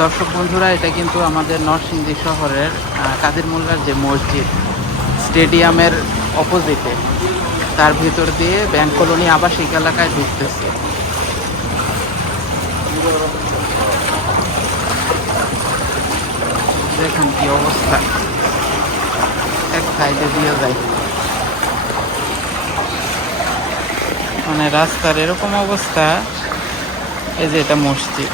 দর্শক বন্ধুরা, এটা কিন্তু আমাদের নরসিংদী শহরের কাদের মোল্লার যে মসজিদ, স্টেডিয়ামের অপোজিটে। তার ভিতর দিয়ে ব্যাংক কলোনি আবাসিক এলাকায় ঢুকতেছে। দেখুন কি অবস্থা। এক সাইডে দিয়ে যায়। মানে রাস্তার এরকম অবস্থা, এই যে এটা মসজিদ।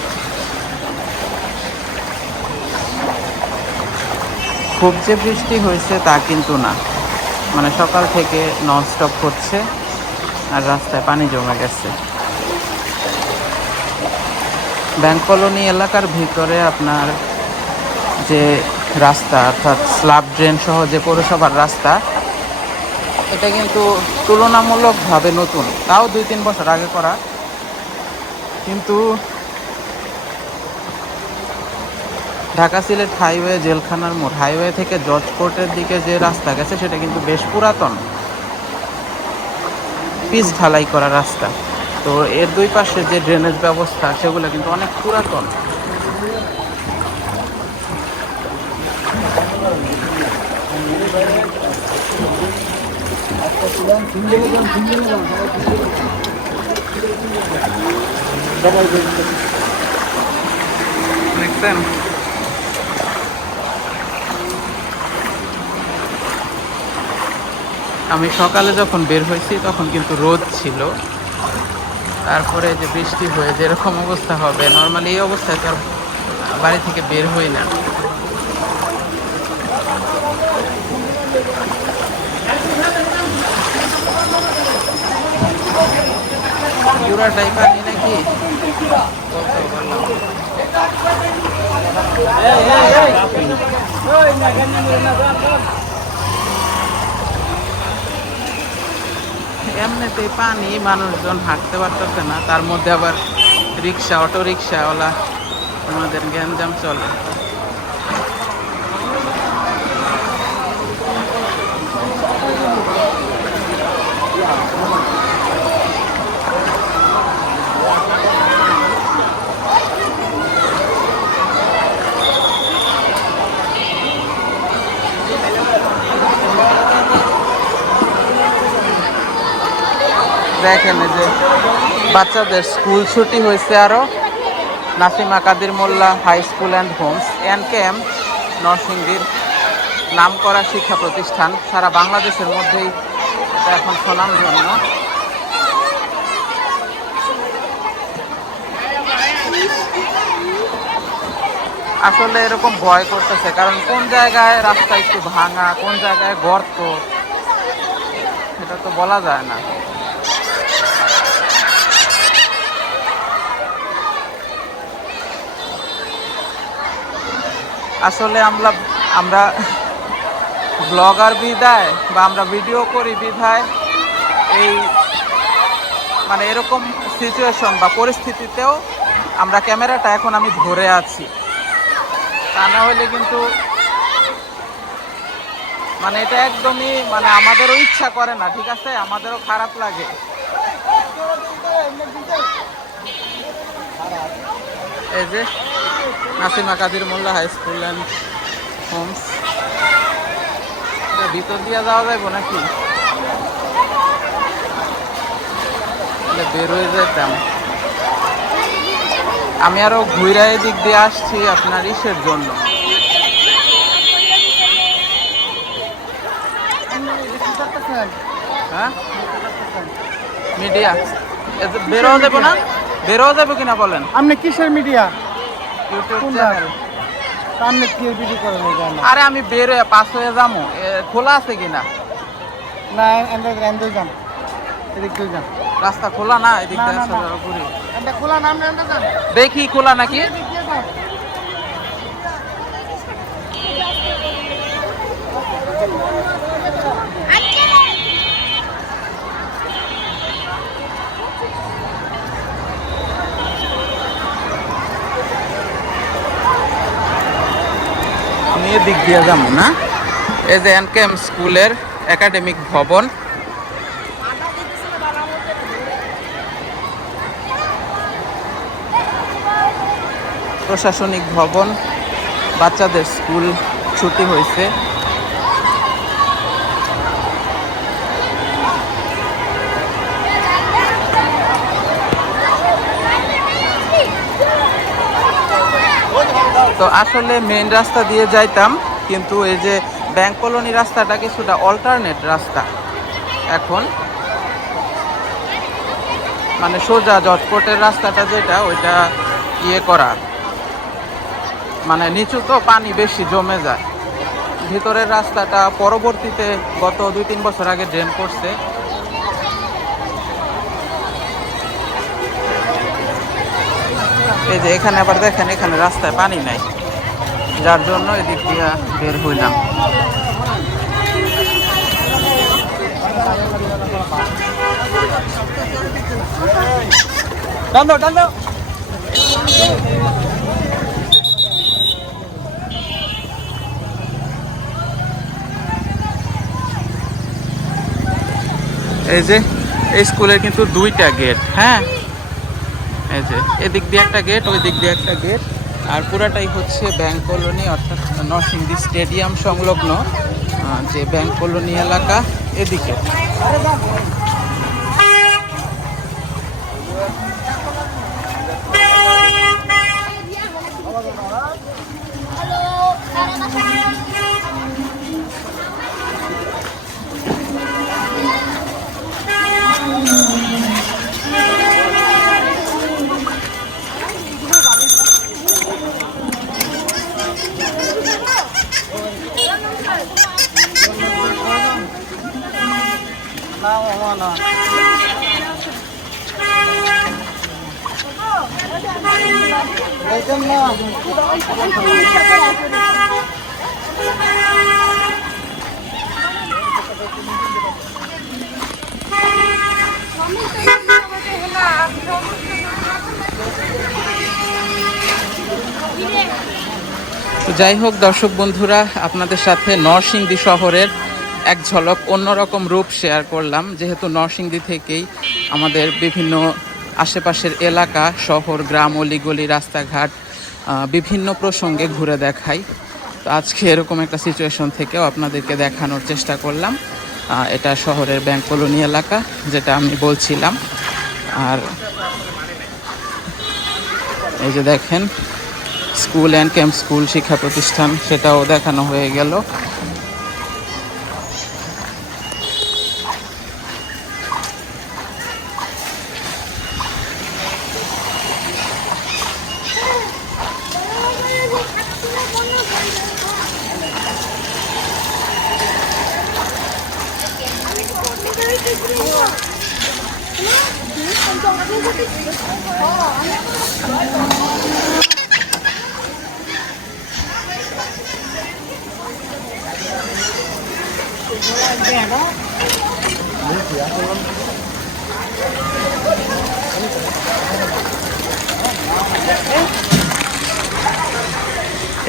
খুব যে বৃষ্টি হয়েছে তা কিন্তু না। মানে সকাল থেকে ননস্টপ হচ্ছে আর রাস্তায় পানি জমে গেছে। ব্যাংক কলোনি এলাকার ভিতরে আপনার যে রাস্তা, অর্থাৎ স্ল্যাব ড্রেন সহ যে পৌরসভার রাস্তা, এটা কিন্তু তুলনামূলকভাবে নতুন। তাও দুই তিন বছর আগে করা। কিন্তু ঢাকা সিলেট হাইওয়ে, জেলখানার মোড়, হাইওয়ে থেকে জর্জ কোর্টের দিকে যে রাস্তা গেছে, সেটা কিন্তু বেশ পুরাতন। পিচ ঢালাই করা রাস্তা। তো এর দুই পাশে যে ড্রেনেজ ব্যবস্থা, সেগুলো কিন্তু অনেক পুরাতন। দেখছেন আমি সকালে যখন বের হয়েছি, তখন কিন্তু রোদ ছিল। তারপরে যে বৃষ্টি হয়ে যেরকম অবস্থা হবে, নর্মালি এই অবস্থায় তো বাড়ি থেকে বের হই না। পুরাটাই পানি নাকি? এমনিতে পানি মানুষজন হাঁটতে পারতেছে না, তার মধ্যে আবার রিক্সা অটো রিক্সাওয়ালা আমাদের গ্যাঞ্জাম চলে। দেখেন যে বাচ্চাদের স্কুল ছুটি হয়েছে আরও। Nasima Kadir Molla high school and homes N K M নরসিংদীর নাম করা শিক্ষা প্রতিষ্ঠান। সারা বাংলাদেশের মধ্যেই এটা এখন স্বনামধন্য আসলে এরকম ভয় করতেছে, কারণ কোন জায়গায় রাস্তা একটু ভাঙা, কোন জায়গায় গর্ত, সেটা তো বলা যায় না। আসলে আমরা আমরা ব্লগার বিদায় বা আমরা ভিডিও করি বিধায় এই মানে এরকম সিচুয়েশন বা পরিস্থিতিতেও আমরা ক্যামেরাটা এখন আমি ধরে আছি। তা না হলে কিন্তু মানে এটা একদমই মানে আমাদেরও ইচ্ছা করে না, ঠিক আছে? আমাদেরও খারাপ লাগে। এই যে Nasima Kadir Molla high school and homes. ভিতর দিয়ে যাওয়া যাইব নাকি? তাহলে বের হয়ে যেতাম আমি আরও ঘুরা দিক দিয়ে আসছি আপনার ইসের জন্য। হ্যাঁ? মিডিয়া। বেরোও যাব না? বেরোও যাব কিনা বলেন? আপনি কিসের মিডিয়া? আরে আমি বের হয়ে পাস হয়ে যাব। খোলা আছে কিনা না? এন্ডে এন্ডে যান। এদিক দিয়ে যান। রাস্তা খোলা না? এদিক দিয়ে ঘুরে। খোলা নাম দেখি খোলা নাকি? আমি এদিক দিয়ে যাব না। এই যে এনকেএম স্কুলের একাডেমিক ভবন। প্রশাসনিক ভবন, বাচ্চাদের স্কুল, ছুটি হয়েছে। তো আসলে মেন রাস্তা দিয়ে যাইতাম, কিন্তু এই যে ব্যাংক কলোনি রাস্তাটা কিছুটা অল্টারনেট রাস্তা। এখন মানে সোজা জটপটের রাস্তাটা যেটা, ওইটা ইয়ে করা। মানে নিচু তো পানি বেশি জমে যায়। ভিতরের রাস্তাটা পরবর্তীতে গত দুই তিন বছর আগে ড্রেন করছে। এই যে এখানে আবার দেখেন, এখানে রাস্তায় পানি নাই। যার জন্য এদিক দিয়ে বের হইলাম। এই যে, এই স্কুলের কিন্তু দুইটা গেট হ্যাঁ? এই যে, এদিক দিয়ে একটা গেট ওই দিক দিয়ে একটা গেট আর পুরাটাই হচ্ছে ব্যাংক কলোনি, অর্থাৎ নরসিংদী স্টেডিয়াম সংলগ্ন যে ব্যাংক কলোনি এলাকা এদিকে। যাই হোক, দর্শক বন্ধুরা, আপনাদের সাথে নরসিংদী শহরের এক ঝলক অন্যরকম রূপ শেয়ার করলাম। যেহেতু নরসিংদী থেকেই আমাদের বিভিন্ন আশেপাশের এলাকা, শহর, গ্রাম অলিগলি রাস্তাঘাট বিভিন্ন প্রসঙ্গে ঘুরে দেখাই। তো আজকে এরকম একটা সিচুয়েশন থেকেও আপনাদেরকে দেখানোর চেষ্টা করলাম। এটা শহরের ব্যাংক কলোনি এলাকা, যেটা আমি বলছিলাম। আর এই যে দেখেন, স্কুল অ্যান্ড ক্যাম্প স্কুল শিক্ষা প্রতিষ্ঠান, সেটাও দেখানো হয়ে গেল।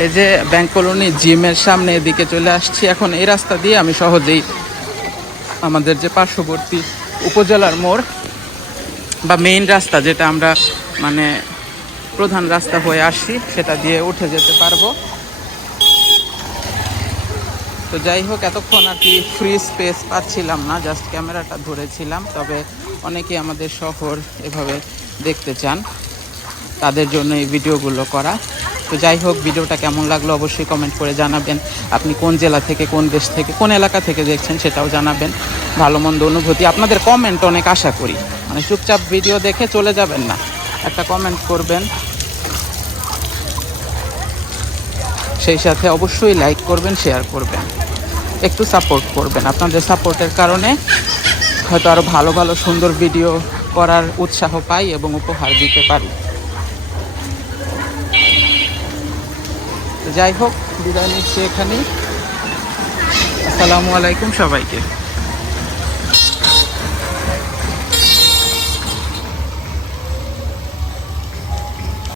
এই যে ব্যাংক কলোনি জিমের সামনে এদিকে চলে আসছি। এখন এই রাস্তা দিয়ে আমি সহজেই আমাদের যে পার্শ্ববর্তী উপজেলার মোড় বা মেইন রাস্তা যেটা আমরা মানে প্রধান রাস্তা হয়ে আসছি, সেটা দিয়ে উঠে যেতে পারব। তো যাই হোক, এতক্ষণ আর কি ফ্রি স্পেস পাচ্ছিলাম না জাস্ট ক্যামেরাটা ধরেছিলাম, তবে অনেকেই আমাদের শহর এভাবে দেখতে চান, তাদের জন্য এই ভিডিওগুলো করা। তো যাই হোক, ভিডিওটা কেমন লাগল অবশ্যই কমেন্ট করে জানাবেন। আপনি কোন জেলা থেকে, কোন দেশ থেকে, কোন এলাকা থেকে দেখছেন সেটাও জানাবেন। ভালো মন্দ অনুভূতি। আপনাদের কমেন্ট অনেক আশা করি। মানে চুপচাপ ভিডিও দেখে চলে যাবেন না। একটা কমেন্ট করবেন। সেই সাথে অবশ্যই লাইক করবেন শেয়ার করবেন। একটু সাপোর্ট করবেন। আপনাদের সাপোর্টের কারণে হয়তো আরও ভালো ভালো, সুন্দর ভিডিও করার উৎসাহ পাই এবং উপহার দিতে পারি। যাই হোক, বিদায় নিচ্ছি এখানেই। আসসালামু আলাইকুম সবাইকে।